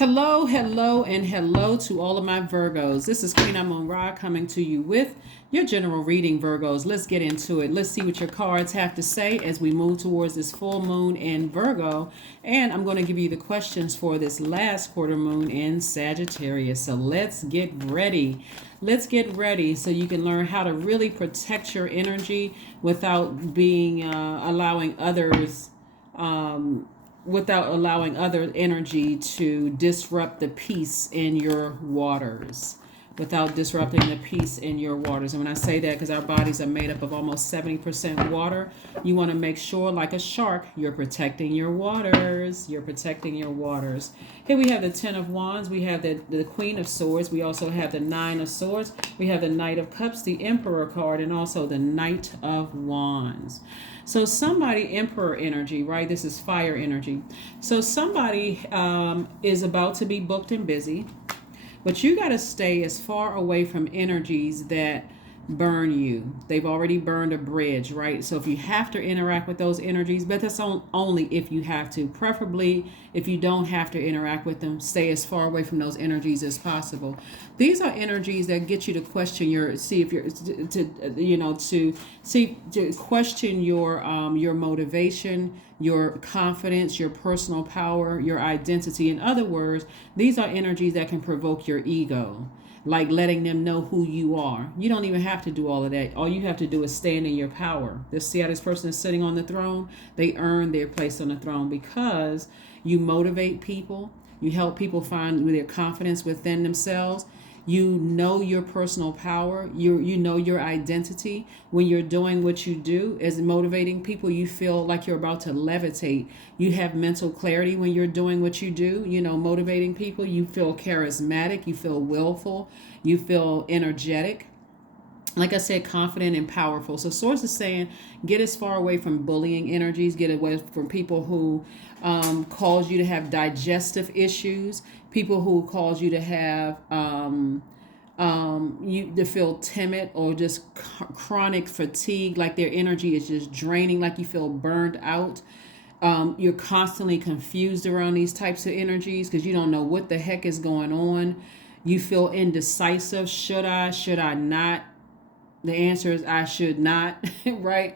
Hello, hello, and hello to all of my Virgos. This is Queen Amun Ra coming to you with your general reading, Virgos. Let's get into it. Let's see what your cards have to say as we move towards this full moon in Virgo. And I'm going to give you the questions for this last quarter moon in Sagittarius. So let's get ready. Let's get ready so you can learn how to really protect your energy without being allowing others. Without allowing other energy to disrupt the peace in your waters. Without disrupting the peace in your waters. And when I say that, because our bodies are made up of almost 70% water, you want to make sure, like a shark, you're protecting your waters. You're protecting your waters. Here we have the Ten of Wands. We have the Queen of Swords. We also have the Nine of Swords. We have the Knight of Cups, the Emperor card, and also the Knight of Wands. So somebody, Emperor energy, right? This is fire energy. So somebody is about to be booked and busy, but you got to stay as far away from energies that burn you. They've already burned a bridge, right? So if you have to interact with those energies, but that's only if you have to. Preferably, if you don't have to interact with them, stay as far away from those energies as possible. These are energies that get you to question your, see if you're to question your motivation, your confidence, your personal power, your identity. In other words, these are energies that can provoke your ego, like letting them know who you are. You don't even have to do all of that. All you have to do is stand in your power. See how this person is sitting on the throne? They earn their place on the throne because you motivate people. You help people find their confidence within themselves. You know your personal power. You know your identity. When you're doing what you do as motivating people, you feel like you're about to levitate. You have mental clarity when you're doing what you do, motivating people. You feel charismatic. You feel willful. You feel energetic. Like I said, confident and powerful. So Source is saying, get as far away from bullying energies, get away from people who cause you to have digestive issues, people who cause you to have you to feel timid or just chronic fatigue, like their energy is just draining, like you feel burned out. You're constantly confused around these types of energies because you don't know what the heck is going on. You feel indecisive. Should I not? The answer is I should not, right?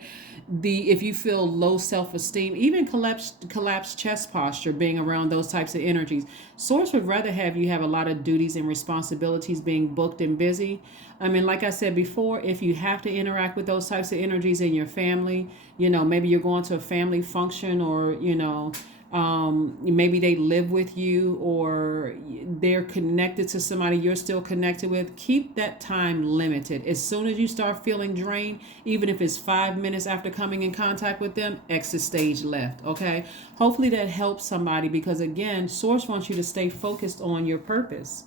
If you feel low self-esteem, even collapsed chest posture, being around those types of energies, Source would rather have you have a lot of duties and responsibilities, being booked and busy. I mean, like I said before, if you have to interact with those types of energies in your family, maybe you're going to a family function, or maybe they live with you, or they're connected to somebody you're still connected with. Keep that time limited. As soon as you start feeling drained, even if it's 5 minutes after coming in contact with them, exit stage left. Okay, hopefully that helps somebody, because again, Source wants you to stay focused on your purpose.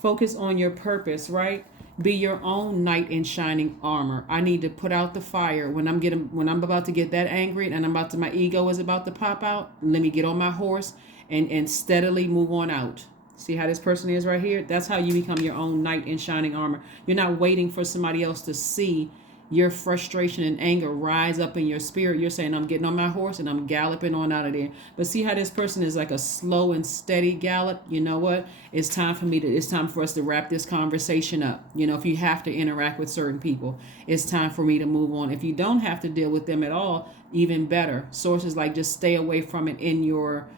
Focus on your purpose, right? Be your own knight in shining armor. I need to put out the fire when I'm about to get that angry and my ego is about to pop out. Let me get on my horse and steadily move on out. See how this person is right here? That's how you become your own knight in shining armor. You're not waiting for somebody else to see your frustration and anger rise up in your spirit. You're saying, I'm getting on my horse and I'm galloping on out of there. But see how this person is like a slow and steady gallop? You know what? It's time for us to wrap this conversation up. If you have to interact with certain people, it's time for me to move on. If you don't have to deal with them at all, even better. Sources like, just stay away from it in your,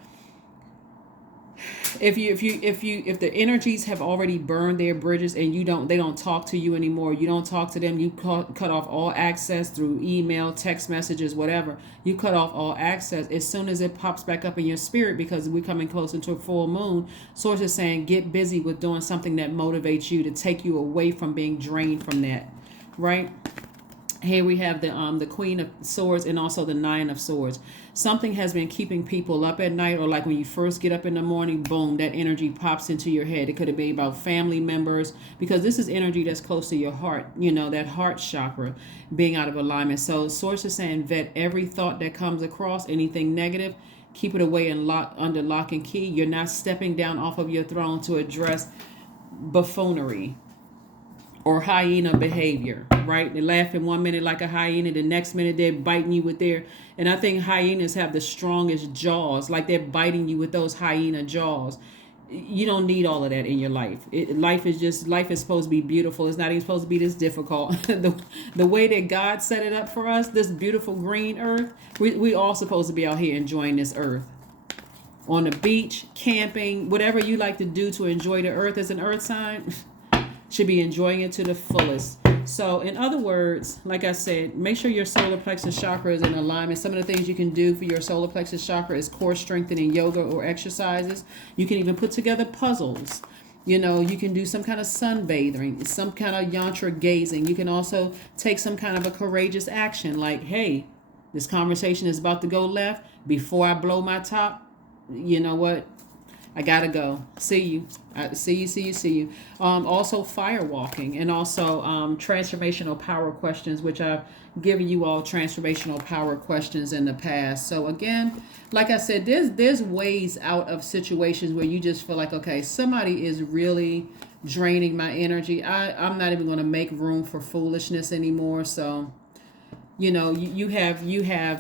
if the energies have already burned their bridges and they don't talk to you anymore, you don't talk to them, you cut off all access through email, text messages, whatever. You cut off all access as soon as it pops back up in your spirit, because we're coming close into a full moon. Source is saying, get busy with doing something that motivates you, to take you away from being drained from that, right? Here we have the Queen of Swords and also the Nine of Swords. Something has been keeping people up at night, or like when you first get up in the morning, boom, that energy pops into your head. It could have been about family members, because this is energy that's close to your heart, that heart chakra being out of alignment. So Source is saying, vet every thought that comes across, anything negative, keep it away and under lock and key. You're not stepping down off of your throne to address buffoonery or hyena behavior, right? They're laughing 1 minute like a hyena, the next minute they're biting you with and I think hyenas have the strongest jaws, like they're biting you with those hyena jaws. You don't need all of that in your life. Life is supposed to be beautiful. It's not even supposed to be this difficult. The way that God set it up for us, this beautiful green earth, we all supposed to be out here enjoying this earth. On the beach, camping, whatever you like to do to enjoy the earth as an earth sign, should be enjoying it to the fullest. So in other words, like I said, make sure your solar plexus chakra is in alignment. Some of the things you can do for your solar plexus chakra is core strengthening yoga or exercises. You can even put together puzzles. You know, you can do some kind of sunbathing, some kind of yantra gazing. You can also take some kind of a courageous action like, hey, this conversation is about to go left. Before I blow my top, you know what? I gotta go. See you. See you. Also fire walking, and also transformational power questions, which I've given you all transformational power questions in the past. So again, like I said, there's ways out of situations where you just feel like, okay, somebody is really draining my energy. I'm not even going to make room for foolishness anymore. So you know, you have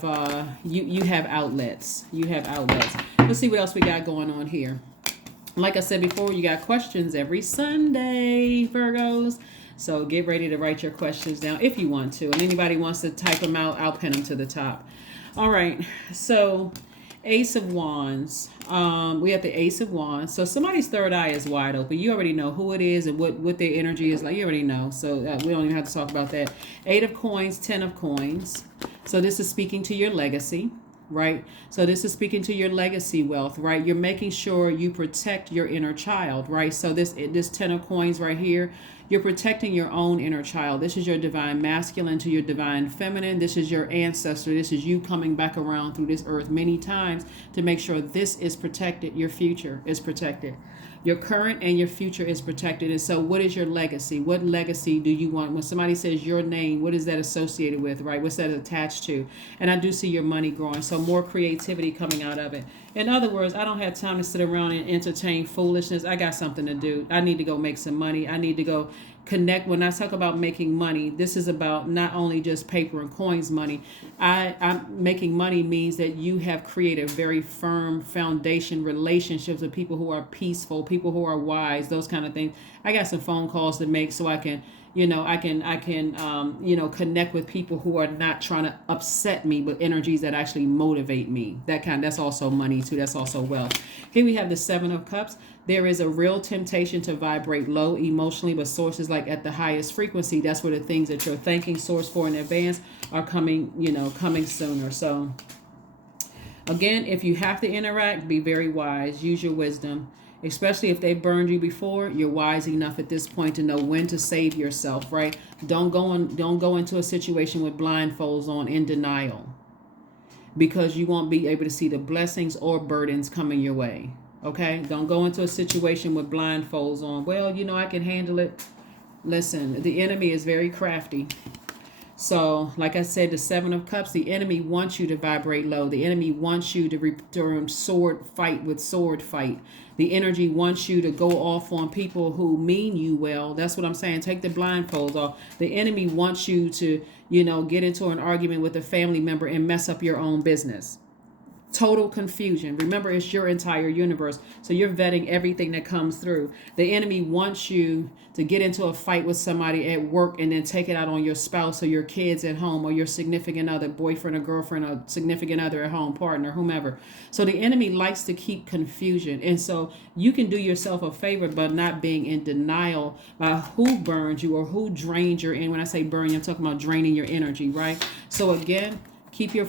outlets. You have outlets. Let's see what else we got going on here. Like I said before, you got questions every Sunday, Virgos. So get ready to write your questions down if you want to. And anybody wants to type them out, I'll pin them to the top. All right. So Ace of Wands. We have the Ace of Wands. So somebody's third eye is wide open. You already know who it is and what their energy is like. You already know. So we don't even have to talk about that. 8 of Coins, 10 of Coins. So this is speaking to your legacy, right? So this is speaking to your legacy wealth, right? You're making sure you protect your inner child, right? So this 10 of Coins right here, you're protecting your own inner child. This is your divine masculine to your divine feminine. This is your ancestor. This is you coming back around through this earth many times to make sure this is protected. Your future is protected. Your current and your future is protected. And so what is your legacy? What legacy do you want? When somebody says your name, what is that associated with, right? What's that attached to? And I do see your money growing. So more creativity coming out of it. In other words, I don't have time to sit around and entertain foolishness. I got something to do. I need to go make some money. I need to go connect. When I talk about making money, this is about not only just paper and coins money. I'm making money means that you have created very firm foundation relationships with people who are peaceful, people who are wise, those kind of things. I got some phone calls to make so I can connect with people who are not trying to upset me, but energies that actually motivate me. That's also money too. That's also wealth. Here we have the 7 of Cups. There is a real temptation to vibrate low emotionally, but sources like at the highest frequency, that's where the things that you're thanking source for in advance are coming sooner. So again, if you have to interact, be very wise. Use your wisdom. Especially if they burned you before, you're wise enough at this point to know when to save yourself, right? Don't go into a situation with blindfolds on in denial, because you won't be able to see the blessings or burdens coming your way. Okay? Don't go into a situation with blindfolds on. Well, I can handle it. Listen, the enemy is very crafty. So, like I said, the 7 of Cups, the enemy wants you to vibrate low. The enemy wants you to return sword fight with sword fight. The energy wants you to go off on people who mean you well. That's what I'm saying. Take the blindfolds off. The enemy wants you to, get into an argument with a family member and mess up your own business. Total confusion. Remember, it's your entire universe. So you're vetting everything that comes through. The enemy wants you to get into a fight with somebody at work and then take it out on your spouse or your kids at home or your significant other, boyfriend or girlfriend or significant other at home, partner, whomever. So the enemy likes to keep confusion. And so you can do yourself a favor by not being in denial by who burned you or who drained your energy. When I say burn, I'm talking about draining your energy, right? So again, keep your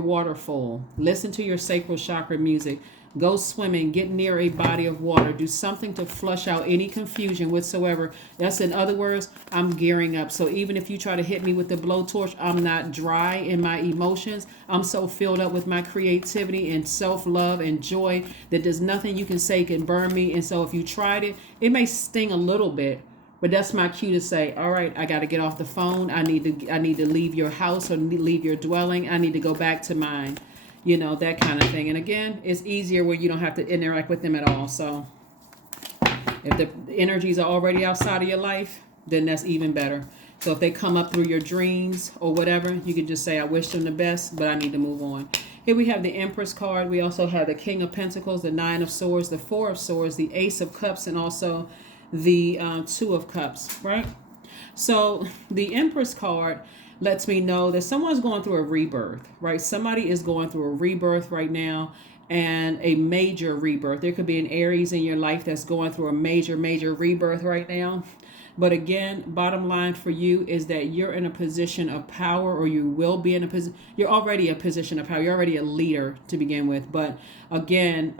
water full. Listen to your sacral chakra music. Go swimming. Get near a body of water. Do something to flush out any confusion whatsoever. That's, in other words, I'm gearing up. So even if you try to hit me with the blowtorch, I'm not dry in my emotions. I'm so filled up with my creativity and self-love and joy that there's nothing you can say can burn me. And so if you tried it, it may sting a little bit. But that's my cue to say, all right, I got to get off the phone. I need to leave your house or leave your dwelling. I need to go back to mine, that kind of thing. And again, it's easier when you don't have to interact with them at all. So if the energies are already outside of your life, then that's even better. So if they come up through your dreams or whatever, you can just say, I wish them the best, but I need to move on. Here we have the Empress card. We also have the King of Pentacles, the Nine of Swords, the Four of Swords, the Ace of Cups, and also the Two of Cups, right? So the Empress card lets me know that someone's going through a rebirth, right? Somebody is going through a rebirth right now, and a major rebirth. There could be an Aries in your life that's going through a major rebirth right now. But again, bottom line for you is that you're in a position of power, or you will be in a position. You're already a position of power. You're already a leader to begin with. But again,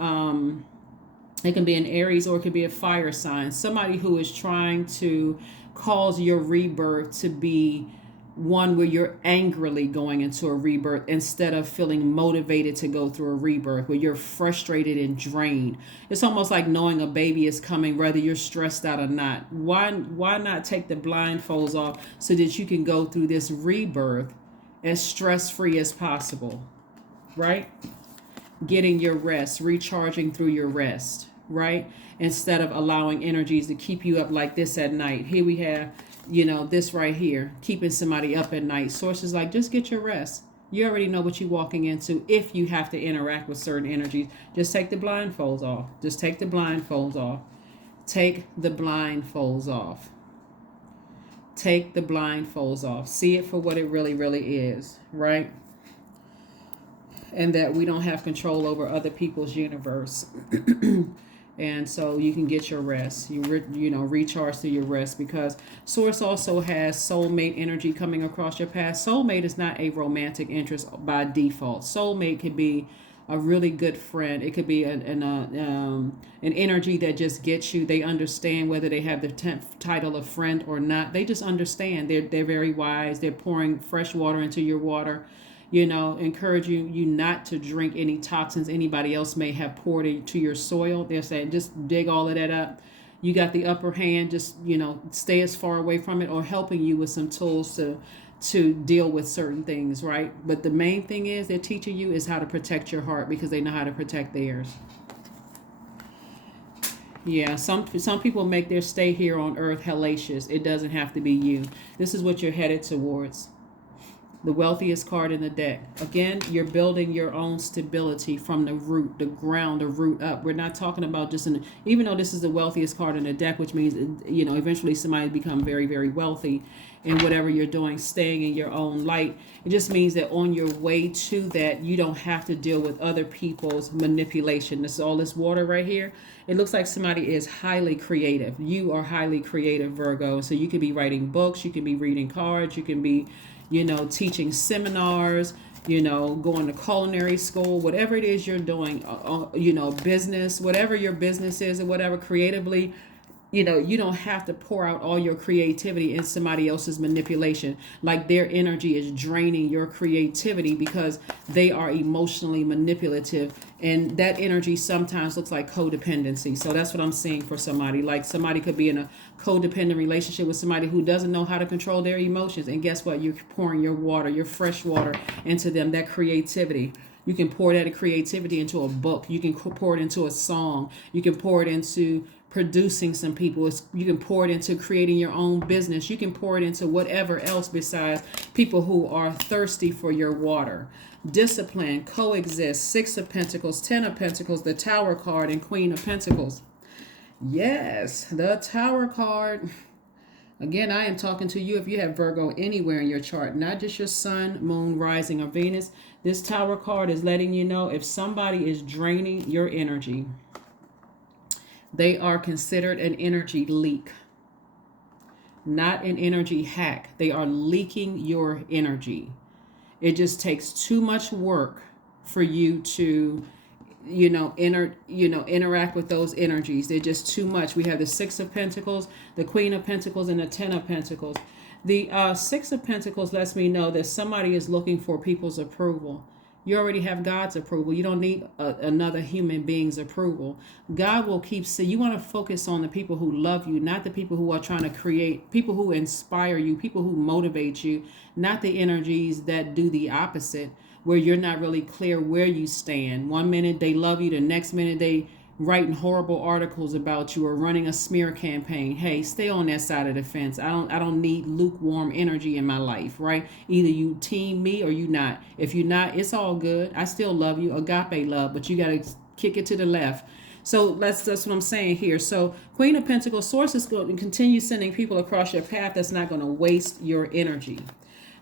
it can be an Aries or it could be a fire sign. Somebody who is trying to cause your rebirth to be one where you're angrily going into a rebirth instead of feeling motivated to go through a rebirth, where you're frustrated and drained. It's almost like knowing a baby is coming, whether you're stressed out or not. Why not take the blindfolds off so that you can go through this rebirth as stress-free as possible, right? Getting your rest, recharging through your rest, right? Instead of allowing energies to keep you up like this at night. Here we have, this right here, keeping somebody up at night. Sources like, just get your rest. You already know what you're walking into. If you have to interact with certain energies, just take the blindfolds off. Just take the blindfolds off. Take the blindfolds off. Take the blindfolds off. See it for what it really is, right? And that we don't have control over other people's universe. And so you can get your rest. You recharge through your rest, because Source also has soulmate energy coming across your path. Soulmate is not a romantic interest by default. Soulmate could be a really good friend. It could be an energy that just gets you. They understand whether they have the title of friend or not. They just understand. They're very wise. They're pouring fresh water into your water. Encouraging you not to drink any toxins anybody else may have poured into your soil. They're saying, just dig all of that up. You got the upper hand. Just, stay as far away from it, or helping you with some tools to deal with certain things, right? But the main thing is they're teaching you is how to protect your heart, because they know how to protect theirs. Yeah, some people make their stay here on earth hellacious. It doesn't have to be you. This is what you're headed towards. The wealthiest card in the deck. Again, you're building your own stability from the root, the ground, the root up. We're not talking about just even though this is the wealthiest card in the deck, which means, eventually somebody become very wealthy in whatever you're doing, staying in your own light. It just means that on your way to that, you don't have to deal with other people's manipulation. This is all this water right here. It looks like somebody is highly creative. You are highly creative, Virgo. So you could be writing books, you can be reading cards, you can be teaching seminars, going to culinary school, whatever it is you're doing, business, whatever your business is, or whatever, creatively, you don't have to pour out all your creativity in somebody else's manipulation. Like their energy is draining your creativity because they are emotionally manipulative. And that energy sometimes looks like codependency. So that's what I'm seeing for somebody. Like somebody could be in a codependent relationship with somebody who doesn't know how to control their emotions. And guess what? You're pouring your water, your fresh water into them, that creativity. You can pour that creativity into a book. You can pour it into a song. You can pour it into producing some people. You can pour it into creating your own business. You can pour it into whatever else besides people who are thirsty for your water. Discipline, coexist, Six of Pentacles, Ten of Pentacles, the Tower card, and Queen of Pentacles. Yes, the Tower card. Again, I am talking to you if you have Virgo anywhere in your chart, not just your sun, moon, rising, or Venus. This Tower card is letting you know if somebody is draining your energy, they are considered an energy leak, not an energy hack. They are leaking your energy. It just takes too much work for you to, interact with those energies. They're just too much. We have the Six of Pentacles, the Queen of Pentacles, and the Ten of Pentacles. The Six of Pentacles lets me know that somebody is looking for people's approval. You already have God's approval. You don't need another human being's approval. God will keep saying, you want to focus on the people who love you, not the people who are trying to create, people who inspire you, people who motivate you, not the energies that do the opposite, where you're not really clear where you stand. One minute they love you, the next minute they writing horrible articles about you or running a smear campaign. Hey, stay on that side of the fence. I don't need lukewarm energy in my life, right? Either you team me or you not. If you're not, it's all good. I still love you, agape love, but you got to kick it to the left. So that's what I'm saying here. So Queen of Pentacles, Source is going to continue sending people across your path that's not going to waste your energy.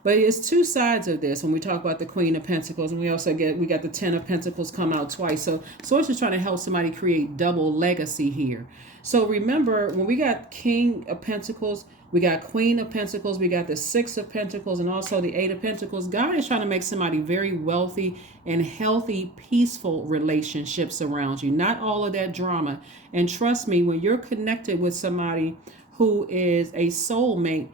But it's two sides of this when we talk about the Queen of Pentacles, and we got the Ten of Pentacles come out twice. So Source is trying to help somebody create double legacy here. So remember, when we got King of Pentacles, we got Queen of Pentacles, we got the Six of Pentacles, and also the Eight of Pentacles. God is trying to make somebody very wealthy and healthy, peaceful relationships around you. Not all of that drama. And trust me, when you're connected with somebody who is a soulmate,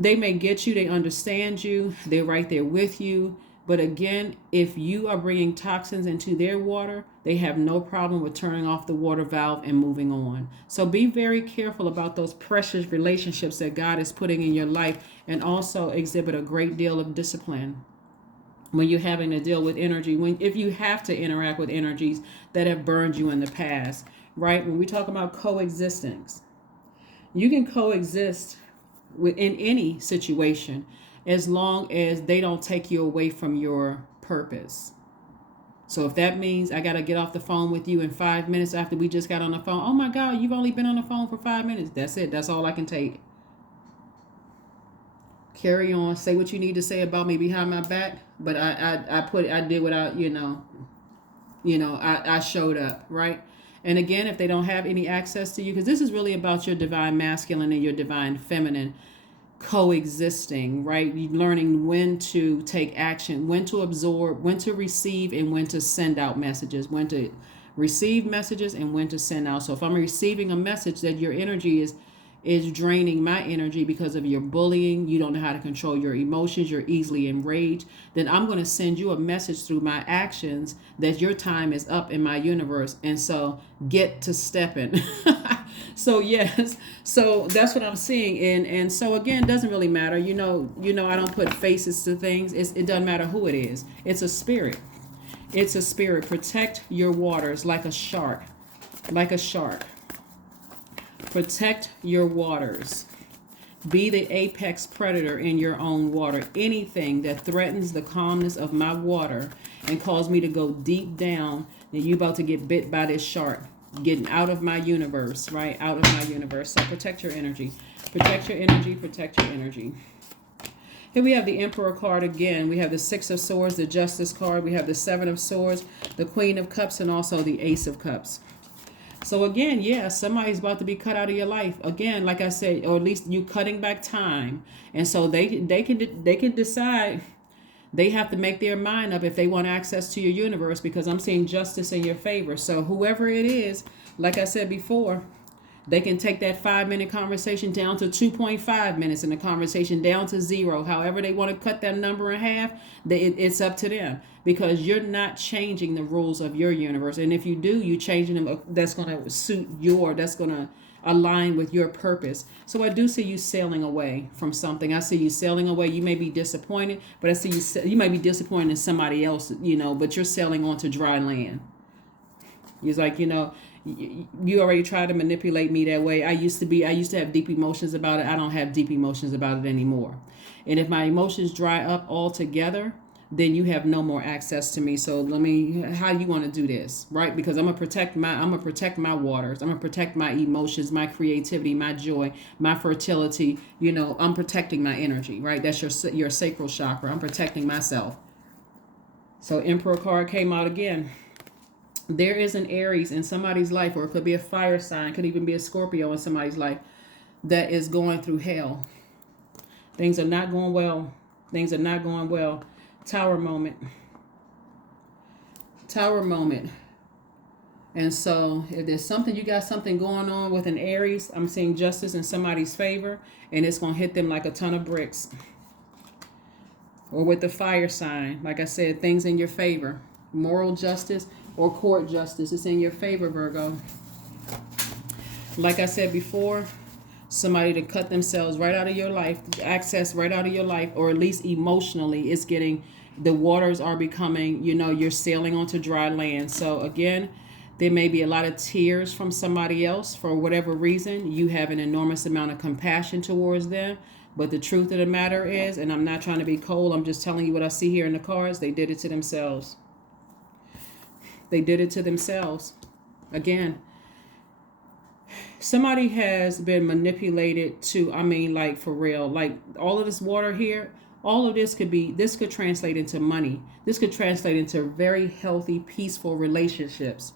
they may get you, they understand you, they're right there with you. But again, if you are bringing toxins into their water, they have no problem with turning off the water valve and moving on. So be very careful about those precious relationships that God is putting in your life, and also exhibit a great deal of discipline when you're having to deal with energy, if you have to interact with energies that have burned you in the past, right? When we talk about coexistence, you can coexist within any situation as long as they don't take you away from your purpose. So if that means I got to get off the phone with you in 5 minutes after we just got on the phone, oh my God, you've only been on the phone for 5 minutes. That's it. That's all I can take. Carry on. Say what you need to say about me behind my back. But I did what I showed up, right? And again, if they don't have any access to you, because this is really about your divine masculine and your divine feminine coexisting, right? You learning when to take action, when to absorb, when to receive, and when to send out messages, when to receive messages and when to send out. So if I'm receiving a message that your energy is draining my energy because of your bullying, you don't know how to control your emotions, you're easily enraged, then I'm going to send you a message through my actions that your time is up in my universe. And so get to stepping. So yes, so that's what I'm seeing. And so again, it doesn't really matter. I don't put faces to things. It doesn't matter who it is. It's a spirit. It's a spirit. Protect your waters like a shark. Like a shark. Protect your waters. Be the apex predator in your own water. Anything that threatens the calmness of my water and cause me to go deep down, then you about to get bit by this shark. Getting out of my universe, right? Out of my universe. So protect your energy. Protect your energy. Protect your energy. Here we have the Emperor card again. We have the Six of Swords, the Justice card. We have the Seven of Swords, the Queen of Cups, and also the Ace of Cups. So again, yeah, somebody's about to be cut out of your life. Again, like I said, or at least you cutting back time. And so they can decide. They have to make their mind up if they want access to your universe, because I'm seeing justice in your favor. So whoever it is, like I said before, they can take that 5-minute conversation down to 2.5 minutes and the conversation down to 0. However they want to cut that number in half, it's up to them, because you're not changing the rules of your universe. And if you do, you changing them that's going to that's going to align with your purpose. So I do see you sailing away from something. I see you sailing away. You may be disappointed, but I see you might be disappointed in somebody else, but you're sailing onto dry land. He's like, you already tried to manipulate me that way. I used to have deep emotions about it. I don't have deep emotions about it anymore. And if my emotions dry up altogether, then you have no more access to me. So how do you want to do this, right? Because I'm gonna protect my waters. I'm gonna protect my emotions, my creativity, my joy, my fertility. I'm protecting my energy, right? That's your sacral chakra. I'm protecting myself. So Emperor card came out again. There is an Aries in somebody's life, or it could be a fire sign, could even be a Scorpio in somebody's life, that is going through hell. Things are not going well. Things are not going well. Tower moment. Tower moment. And so if there's something, you got something going on with an Aries, I'm seeing justice in somebody's favor, and it's going to hit them like a ton of bricks. Or with the fire sign, like I said, things in your favor. Moral justice or court justice is in your favor, Virgo. Like I said before, somebody to cut themselves right out of your life, access right out of your life, or at least emotionally, it's getting, the waters are becoming, you're sailing onto dry land. So again, There may be a lot of tears from somebody else for whatever reason. You have an enormous amount of compassion towards them. But the truth of the matter is, and I'm not trying to be cold, I'm just telling you what I see here in the cards, they did it to themselves. They did it to themselves. Again, somebody has been manipulated to, I mean, like for real, like all of this water here, all of this could translate into money. This could translate into very healthy, peaceful relationships.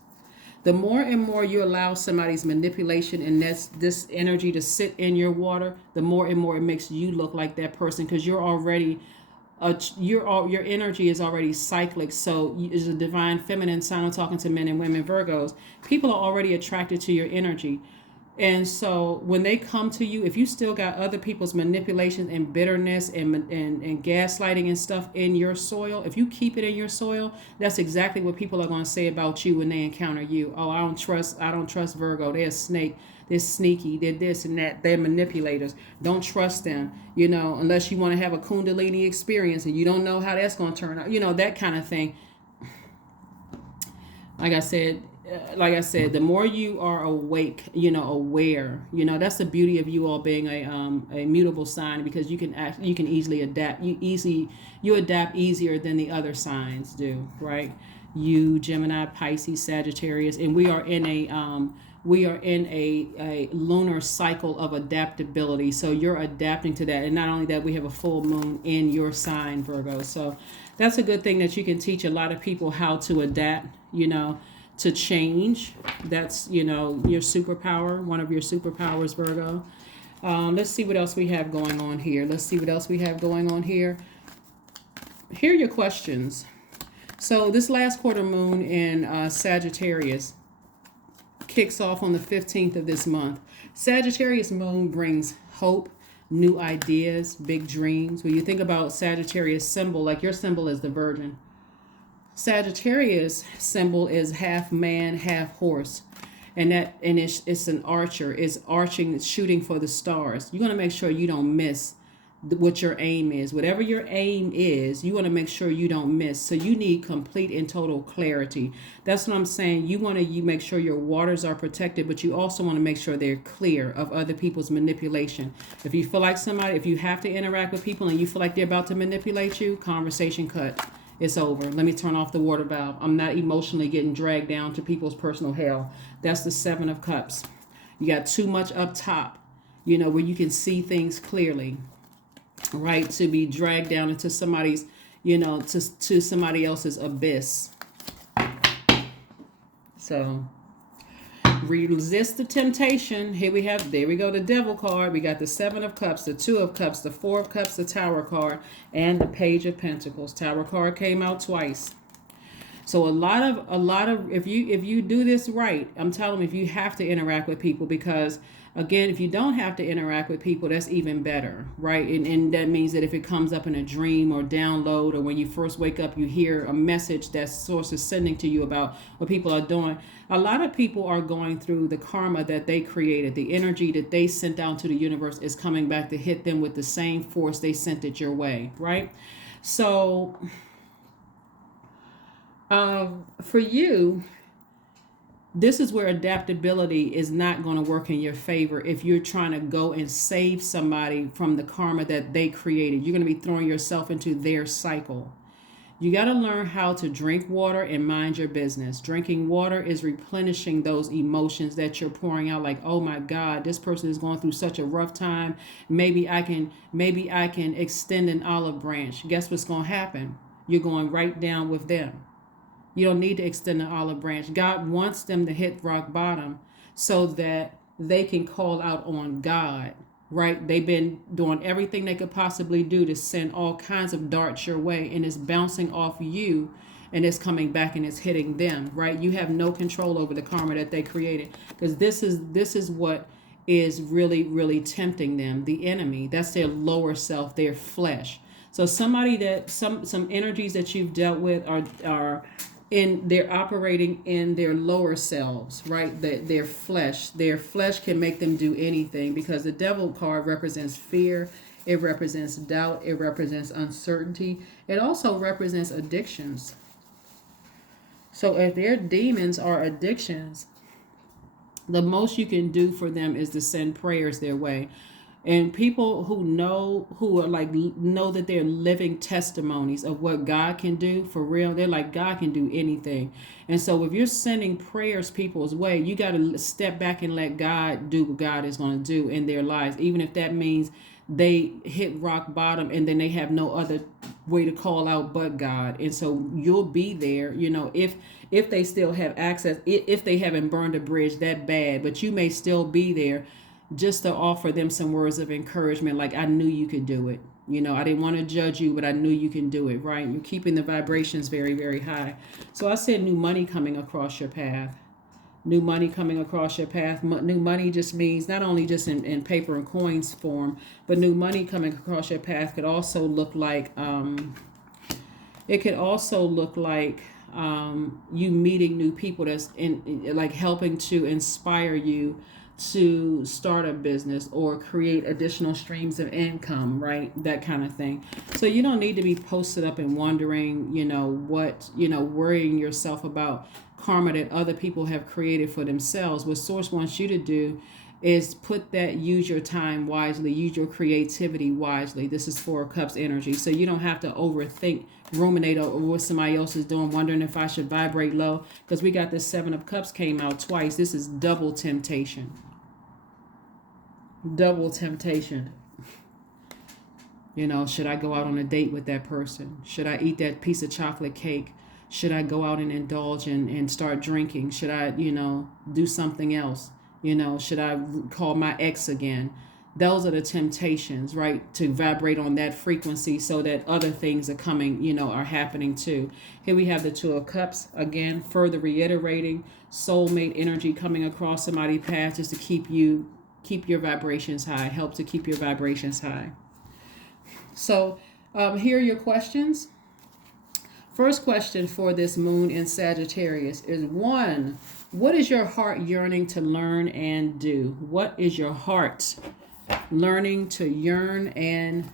The more and more you allow somebody's manipulation and this energy to sit in your water, the more and more it makes you look like that person, because you're already your energy is already cyclic. So is a divine feminine sign. I'm talking to men and women, Virgos. People are already attracted to your energy. And so when they come to you, if you still got other people's manipulation and bitterness and gaslighting and stuff in your soil, if you keep it in your soil, that's exactly what people are going to say about you when they encounter you. Oh, I don't trust Virgo. They're a snake. They're sneaky. They're this and that. They're manipulators. Don't trust them, unless you want to have a Kundalini experience and you don't know how that's going to turn out, that kind of thing. Like I said, the more you are awake, aware, that's the beauty of you all being a mutable sign, because you can easily adapt. You adapt easier than the other signs do, right? You, Gemini, Pisces, Sagittarius, and we are in a lunar cycle of adaptability. So you're adapting to that, and not only that, we have a full moon in your sign, Virgo. So that's a good thing, that you can teach a lot of people how to adapt, to change. That's your superpower, one of your superpowers, Virgo. Let's see what else we have going on here. Here are your questions. So this last quarter moon in Sagittarius kicks off on the 15th of this month. Sagittarius moon brings hope, new ideas, big dreams. When you think about Sagittarius symbol, like your symbol is the Virgin, Sagittarius symbol is half man, half horse, and it's an archer. It's arching, shooting for the stars. You're gonna make sure you don't miss what your aim is. Whatever your aim is, you want to make sure you don't miss. So you need complete and total clarity. That's what I'm saying. You make sure your waters are protected, but you also want to make sure they're clear of other people's manipulation. If you feel like if you have to interact with people and you feel like they're about to manipulate you, conversation cut. It's over. Let me turn off the water valve. I'm not emotionally getting dragged down to people's personal hell. That's the Seven of Cups. You got too much up top, where you can see things clearly, right? To be dragged down into somebody's, to somebody else's abyss. So resist the temptation. There we go, the Devil card. We got the Seven of Cups, the Two of Cups, the Four of Cups, the Tower card, and the Page of Pentacles. Tower card came out twice. So a lot of if you do this right, I'm telling you, if you have to interact with people, because again, if you don't have to interact with people, that's even better, right? And that means that if it comes up in a dream or download, or when you first wake up, you hear a message that source is sending to you about what people are doing. A lot of people are going through the karma that they created. The energy that they sent out to the universe is coming back to hit them with the same force they sent it your way, right? So for you, this is where adaptability is not going to work in your favor. If you're trying to go and save somebody from the karma that they created, you're going to be throwing yourself into their cycle. You got to learn how to drink water and mind your business. Drinking water is replenishing those emotions that you're pouring out, like, oh my God, this person is going through such a rough time. Maybe I can extend an olive branch. Guess what's going to happen? You're going right down with them. You don't need to extend an olive branch. God wants them to hit rock bottom so that they can call out on God, right? They've been doing everything they could possibly do to send all kinds of darts your way, and it's bouncing off you and it's coming back and it's hitting them, right? You have no control over the karma that they created, because this is what is really, really tempting them. The enemy, that's their lower self, their flesh. So somebody that some energies that you've dealt with are they're operating in their lower selves, right? Their flesh can make them do anything, because the Devil card represents fear. It represents doubt. It represents uncertainty. It also represents addictions. So if their demons are addictions, the most you can do for them is to send prayers their way. And people who are like, know that they're living testimonies of what God can do for real. They're like, God can do anything. And so if you're sending prayers people's way, you got to step back and let God do what God is going to do in their lives, even if that means they hit rock bottom and then they have no other way to call out but God. And so you'll be there, if they still have access, if they haven't burned a bridge that bad, but you may still be there just to offer them some words of encouragement, like, I knew you could do it. I didn't want to judge you, but I knew you can do it, right? You're keeping the vibrations very, very high. So I said new money coming across your path. New money coming across your path. New money just means not only just in paper and coins form, but new money coming across your path could also look like, you meeting new people that's like helping to inspire you to start a business or create additional streams of income, right? That kind of thing. So you don't need to be posted up and wondering, worrying yourself about karma that other people have created for themselves. What Source wants you to do is use your time wisely, use your creativity wisely. This is Four of Cups energy. So you don't have to overthink, ruminate over what somebody else is doing, wondering if I should vibrate low. Because we got this Seven of Cups came out twice. This is double temptation. Double temptation. Should I go out on a date with that person? Should I eat that piece of chocolate cake? Should I go out and indulge and start drinking? Should I, do something else? Should I call my ex again? Those are the temptations, right? To vibrate on that frequency so that other things are coming, are happening too. Here we have the Two of Cups. Again, further reiterating soulmate energy coming across somebody's path just to keep your vibrations high, help to keep your vibrations high. So here are your questions. First question for this moon in Sagittarius is 1. What is your heart yearning to learn and do? What is your heart learning to yearn and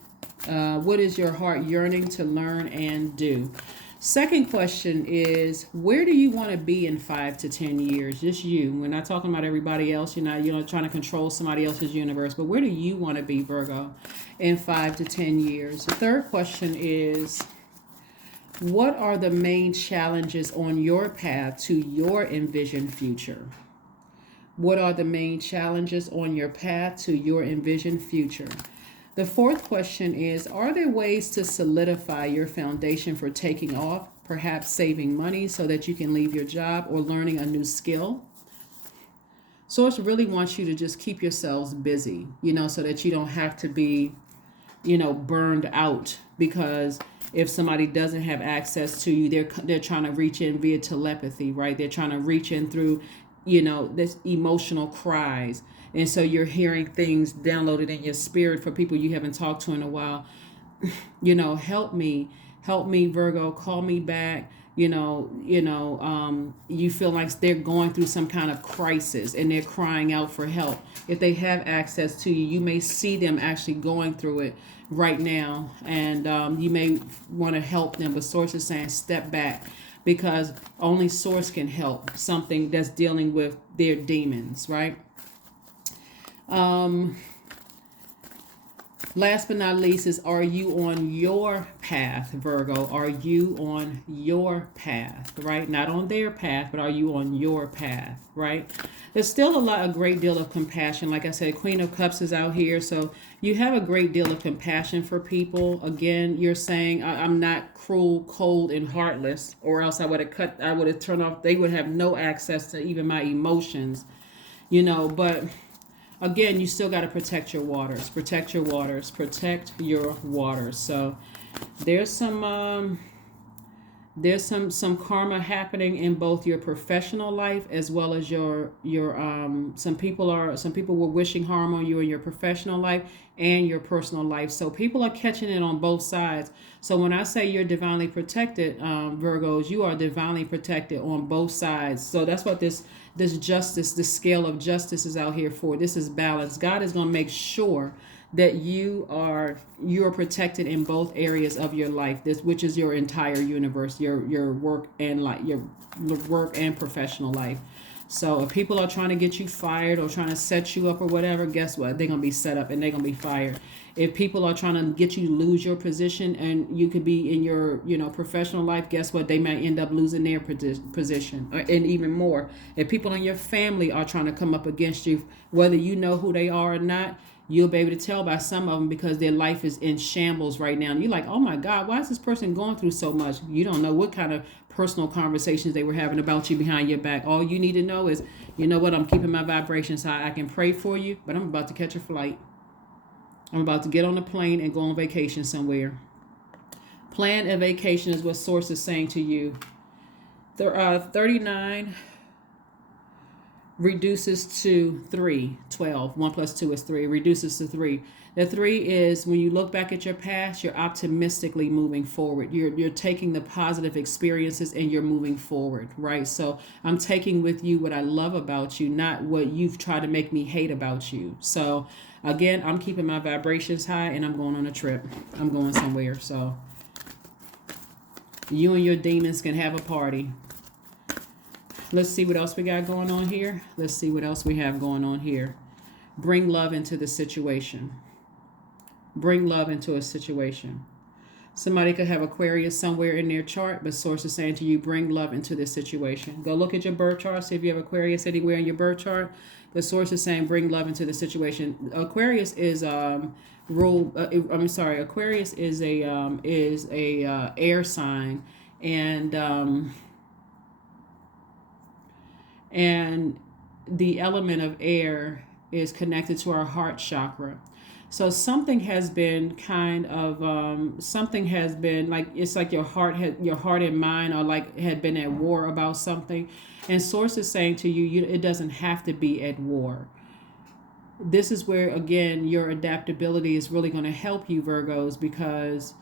what is your heart yearning to learn and do? Second question is, where do you want to be in 5 to 10 years? Just you. We're not talking about everybody else. You're not trying to control somebody else's universe, but where do you want to be, Virgo, in 5 to 10 years? The third question is, what are the main challenges on your path to your envisioned future? What are the main challenges on your path to your envisioned future? The fourth question is, are there ways to solidify your foundation for taking off, perhaps saving money so that you can leave your job or learning a new skill? Source really wants you to just keep yourselves busy, so that you don't have to be, burned out, because if somebody doesn't have access to you, they're trying to reach in via telepathy, right? They're trying to reach in through, this emotional cries. And so you're hearing things downloaded in your spirit for people you haven't talked to in a while. Help me, Virgo, call me back. You feel like they're going through some kind of crisis and they're crying out for help. If they have access to you, you may see them actually going through it right now, and you may want to help them. But Source is saying step back, because only Source can help something that's dealing with their demons, right? Last but not least is, are you on your path, Virgo? Are you on your path, right? Not on their path, but are you on your path, right? There's still a great deal of compassion. Like I said, Queen of Cups is out here. So you have a great deal of compassion for people. Again, you're saying, I'm not cruel, cold, and heartless, or else I would have turned off. They would have no access to even my emotions, but again, you still got to protect your waters. Protect your waters. Protect your waters. So there's some karma happening in both your professional life as well as your some people were wishing harm on you in your professional life and your personal life. So people are catching it on both sides. So when I say you're divinely protected, Virgos, you are divinely protected on both sides. So that's what this justice, this scale of justice is out here for. This is balance. God is going to make sure that you're protected in both areas of your life, this which is your entire universe, your work and life, your work and professional life. So if people are trying to get you fired or trying to set you up or whatever, guess what? They're going to be set up and they're going to be fired. If people are trying to get you to lose your position and you could be in your, professional life, guess what? They might end up losing their position. And even more, if people in your family are trying to come up against you, whether you know who they are or not, you'll be able to tell by some of them because their life is in shambles right now. And you're like, oh my God, why is this person going through so much? You don't know what kind of personal conversations they were having about you behind your back. All you need to know is, you know what, I'm keeping my vibrations high. I can pray for you, but I'm about to catch a flight. I'm about to get on a plane and go on vacation somewhere. Plan a vacation is what Source is saying to you. 39 reduces to 3. 12. 1 plus 2 is 3. Reduces to 3. The 3 is when you look back at your past, you're optimistically moving forward. You're taking the positive experiences and you're moving forward, right? So I'm taking with you what I love about you, not what you've tried to make me hate about you. So again, I'm keeping my vibrations high and I'm going on a trip. I'm going somewhere. So you and your demons can have a party. Let's see what else we got going on here. Let's see what else we have going on here. Bring love into the situation. Bring love into a situation. Somebody could have Aquarius somewhere in their chart, but Source is saying to you, bring love into this situation. Go look at your birth chart, see if you have Aquarius anywhere in your birth chart. The Source is saying, bring love into the situation. Aquarius is Aquarius is a air sign, and the element of air is connected to our heart chakra. So something has been like, it's like your heart and mind are like had been at war about something, and Source is saying to you, it doesn't have to be at war. This is where again your adaptability is really going to help you, Virgos, because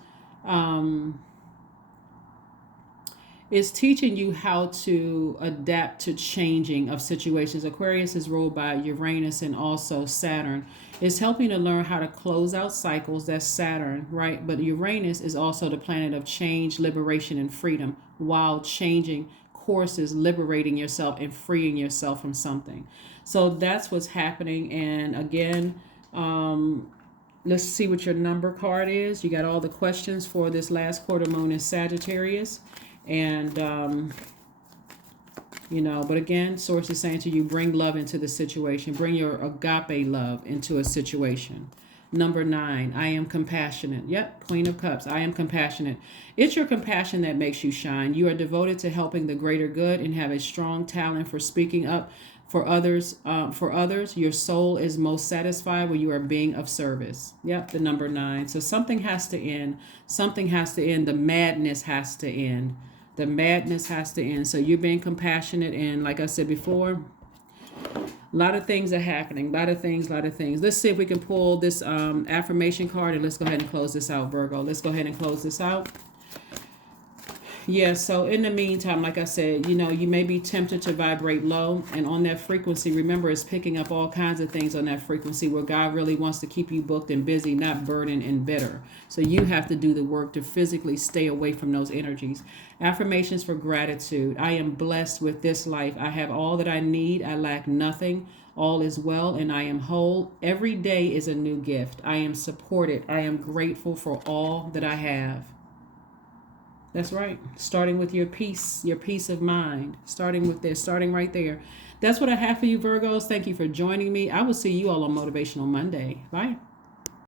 it's teaching you how to adapt to changing of situations. Aquarius is ruled by Uranus and also Saturn. It's helping to learn how to close out cycles. That's Saturn, right? But Uranus is also the planet of change, liberation, and freedom, while changing courses, liberating yourself and freeing yourself from something. So that's what's happening. And again, let's see what your number card is. You got all the questions for this last quarter moon in Sagittarius. And, but again, Source is saying to you, bring love into the situation. Bring your agape love into a situation. Number 9, I am compassionate. Yep, Queen of Cups. I am compassionate. It's your compassion that makes you shine. You are devoted to helping the greater good and have a strong talent for speaking up for others. Your soul is most satisfied when you are being of service. Yep, the number 9. So something has to end. Something has to end. The madness has to end. The madness has to end. So you're being compassionate. And like I said before, a lot of things are happening. A lot of things. Let's see if we can pull this affirmation card. And let's go ahead and close this out, Virgo. Let's go ahead and close this out. Yeah, so in the meantime, like I said, you may be tempted to vibrate low. And on that frequency, remember, it's picking up all kinds of things on that frequency where God really wants to keep you booked and busy, not burdened and bitter. So you have to do the work to physically stay away from those energies. Affirmations for gratitude. I am blessed with this life. I have all that I need. I lack nothing. All is well and I am whole. Every day is a new gift. I am supported. I am grateful for all that I have. That's right. Starting with your peace of mind. Starting right there. That's what I have for you, Virgos. Thank you for joining me. I will see you all on Motivational Monday. Bye.